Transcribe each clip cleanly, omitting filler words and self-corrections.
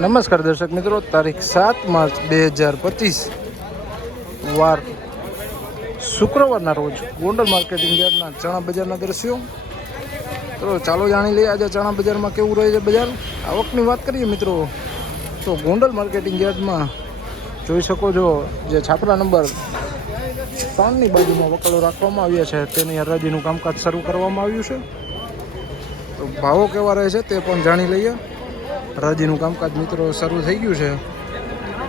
નમસ્કાર દર્શક મિત્રો, તારીખ 7 માર્ચ 2025 વાર શુક્રવારના રોજ ગોંડલ માર્કેટિંગ યાર્ડના ચણા બજારના દ્રશ્યો. તો ચાલો જાણી લઈએ આજે ચણા બજારમાં કેવું રહે છે બજાર. આવકની વાત કરીએ મિત્રો તો ગોંડલ માર્કેટિંગ યાર્ડમાં જોઈ શકો છો જે છાપરા નંબર 3ની બાજુમાં વકલો રાખવામાં આવ્યા છે તેની હરાજીનું કામકાજ શરૂ કરવામાં આવ્યું છે. તો ભાવો કેવા રહે છે તે પણ જાણી લઈએ. હરાજીનું કામકાજ મિત્રો શરૂ થઈ ગયું છે.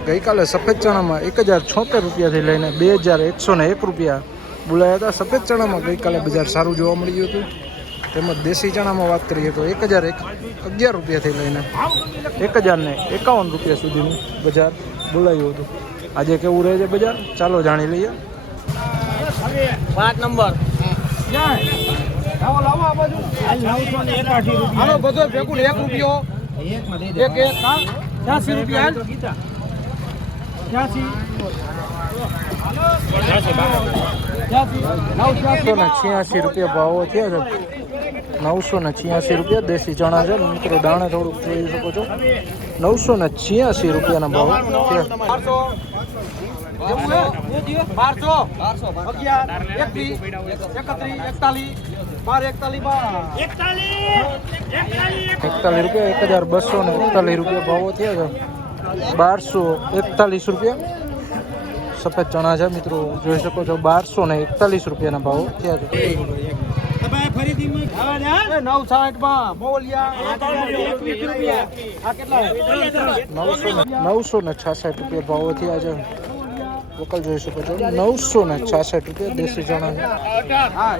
ગઈકાલે સફેદ ચણામાં 1076 રૂપિયાથી લઈને 2101 રૂપિયા બોલાયા હતા. સફેદ ચણામાં ગઈકાલે બજાર સારું જોવા મળ્યું હતું. તેમજ દેશી ચણામાં વાત કરીએ તો 1011 રૂપિયાથી લઈને 1051 રૂપિયા સુધીનું બજાર બોલાયું હતું. આજે કેવું રહે છે બજાર ચાલો જાણી લઈએ. 5 નંબર હાલો બધો ભેગું 1 રૂપિયો 83 રૂપિયા 986 રૂપિયા ભાવો થયા છે. 986 રૂપિયા દેશી ચણા છે મિત્રો. દાણે થોડુંક જોઈ શકો છો. 986 રૂપિયાના ભાવ થયા. 41 રૂપિયા 1241 રૂપિયા ભાવો થયા છે. 1241 રૂપિયા સફેદ ચણા છે મિત્રો જોઈ શકો છો. 1241 રૂપિયાના ભાવો થયા છે. 966 રૂપિયા ભાવો થયા છે. વકલ જોઈ શકો છો. 966 રૂપિયા દેશી ચણા છે.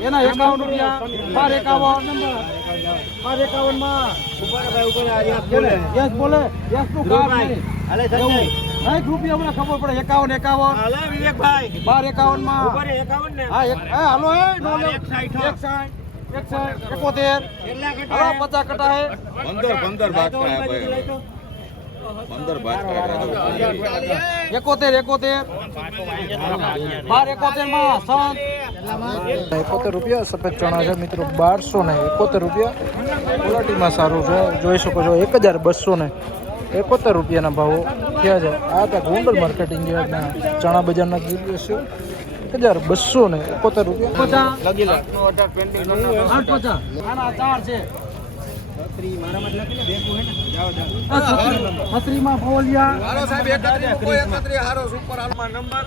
એના 51 રૂપિયા 1251 માં યસ બોલે યસ નું કામ નહીં. 1 રૂપિયા મને ખબર પડે. 51 માં હા હાલો હે નો 160 71 હાલો 50 કટા હે 15 बात का है भाई 15 बात का है 71 માં 71 રૂપિયા સફેદ ચણા છે મિત્રો. 1271 રૂપિયા ક્વોલિટીમાં સારું છે જોઈ શકો છો. 1271 રૂપિયાના ભાવો થયા છે. આ હતા ગોંડલ માર્કેટિંગ યાર્ડના ચણા બજારના દ્રશ્યો. 1271 રૂપિયા લગી લે 850 આના 4 છે. છત્રીમાં ફોલિયા હારો સાહેબ 31 હારો સુપર હાલમાં નંબર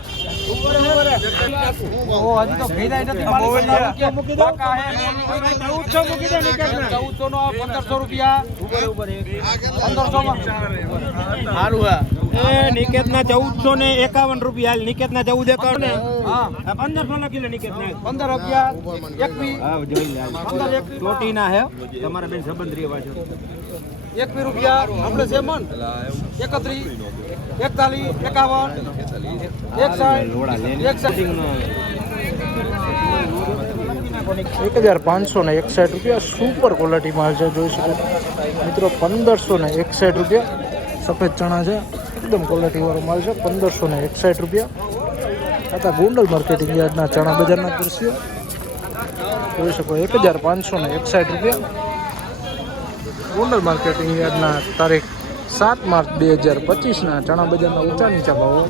ઓ હજી તો ભેદાઈ નથી. ફોલિયા મૂકી દો કાકા હે 1400 મૂકી દે નિકેતના 1400 નો 1500 રૂપિયા ઉપર 1500 માં હારું હે એ નિકેતના 1451 રૂપિયા હાલ. નિકેતના 1451 હા 1500 લખી લે. નિકેતના 15 રૂપિયા 21 હા જોઈ લે 15 21 ટોટીના હે તમારા બેન સંબંધ રેવા છે. 21 રૂપિયા આપણે સેમન 31 41 1561 રૂપિયા સુપર ક્વોલિટી માલ છે જોઈ શકો મિત્રો. 1561 રૂપિયા સફેદ ચણા છે. એકદમ ક્વોલિટી વાળો માલ છે. 1561 રૂપિયા હતા ગોંડલ માર્કેટિંગ યાર્ડના ચણા બજારના દ્રશ્યો જોઈ શકો. 1561 રૂપિયા ગોંડલ માર્કેટિંગ યાર્ડના તારીખ 7 માર્ચ 2025ના ચણા બજારના ઊંચા નીચા ભાવો.